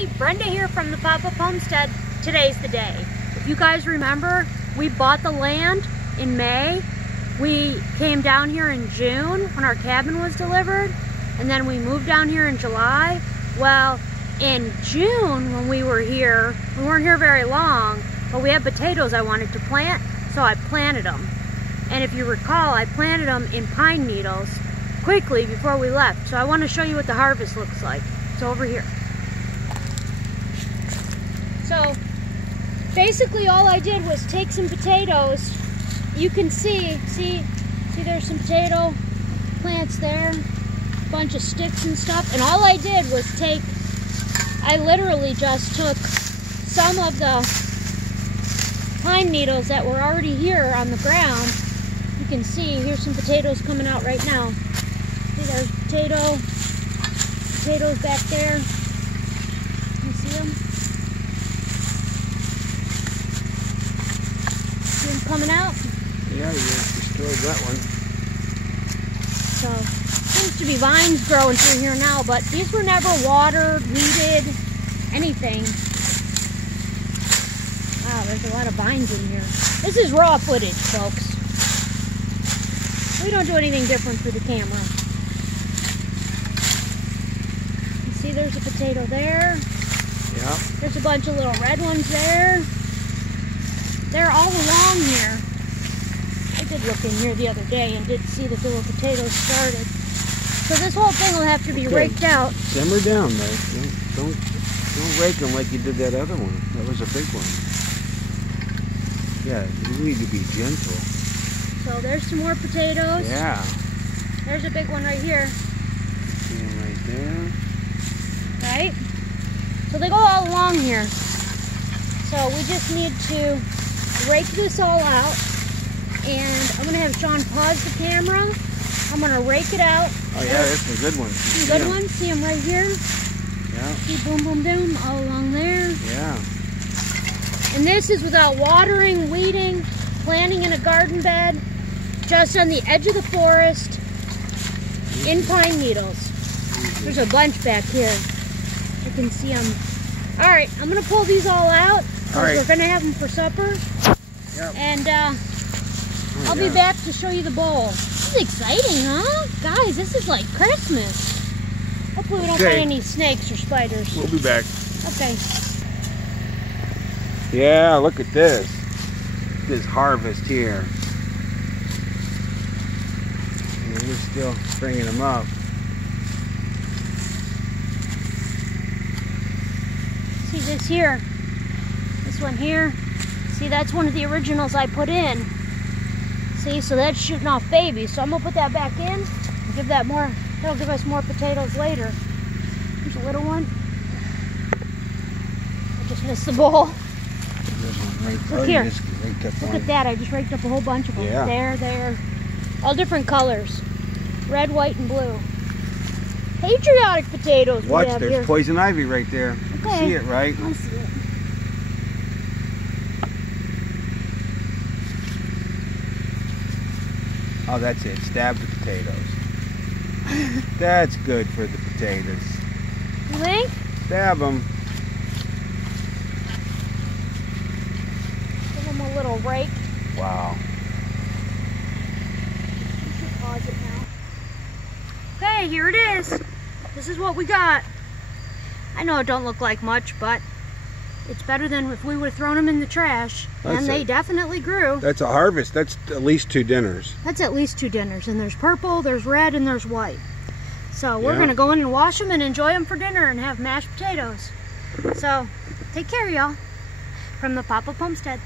Hey, Brenda here from the Pop-Up Homestead. Today's the day. If you guys remember, we bought the land in May. We came down here in June when our cabin was delivered, and then we moved down here in July. Well, in June when we were here, we weren't here very long, but we had potatoes I wanted to plant, so I planted them. And if you recall, I planted them in pine needles quickly before we left. So I want to show you what the harvest looks like. It's over here. So basically all I did was take some potatoes. You can see there's some potato plants there, a bunch of sticks and stuff. And all I did was I literally just took some of the pine needles that were already here on the ground. You can see, here's some potatoes coming out right now. See, there's potatoes back there. You see them? See them coming out? Yeah, you destroyed that one. So, seems to be vines growing through here now, but these were never watered, weeded, anything. Wow, there's a lot of vines in here. This is raw footage, folks. We don't do anything different for the camera. You see there's a potato there. Yeah. There's a bunch of little red ones there. They're all along here. I did look in here the other day and did see that the little potatoes started. So this whole thing will have to be raked out. Simmer down, though. Don't rake them like you did that other one. That was a big one. Yeah, you need to be gentle. So there's some more potatoes. Yeah. There's a big one right here. See them right there. Right? So they go all along here. So we just need to rake this all out. And I'm going to have Sean pause the camera. I'm going to rake it out. Oh yeah, there's some good ones. Some good ones. See them right here? Yeah. See, boom, boom, boom, all along there. Yeah. And this is without watering, weeding, planting in a garden bed, just on the edge of the forest, in pine needles. There's a bunch back here. I can see them. All right, I'm gonna pull these all out. All right. We're gonna have them for supper. Yep. And I'll be back to show you the bowl. This is exciting, huh? Guys, this is like Christmas. Hopefully we don't find any snakes or spiders. We'll be back. Okay. Yeah, look at this. This harvest here. And we're still bringing them up. See this here? This one here? See, that's one of the originals I put in. See, so that's shooting off babies. So I'm gonna put that back in and give that more, that'll give us more potatoes later. Here's a little one. I just missed the bowl. Look here. Look at that. I just raked up a whole bunch of them. Yeah. There. All different colors. Red, white, and blue. Patriotic potatoes. Watch, we have there's here. poison ivy right there. Okay. See it, right? I see it. Oh, that's it. Stab the potatoes. That's good for the potatoes. You think? Stab them. Give them a little rake. Wow. You should pause it now. Okay, here it is. This is what we got. I know it don't look like much, but it's better than if we would have thrown them in the trash. And they definitely grew. That's a harvest. That's at least 2 dinners. That's at least 2 dinners. And there's purple, there's red, and there's white. So we're going to go in and wash them and enjoy them for dinner and have mashed potatoes. So take care, y'all. From the Pop-Up Homestead.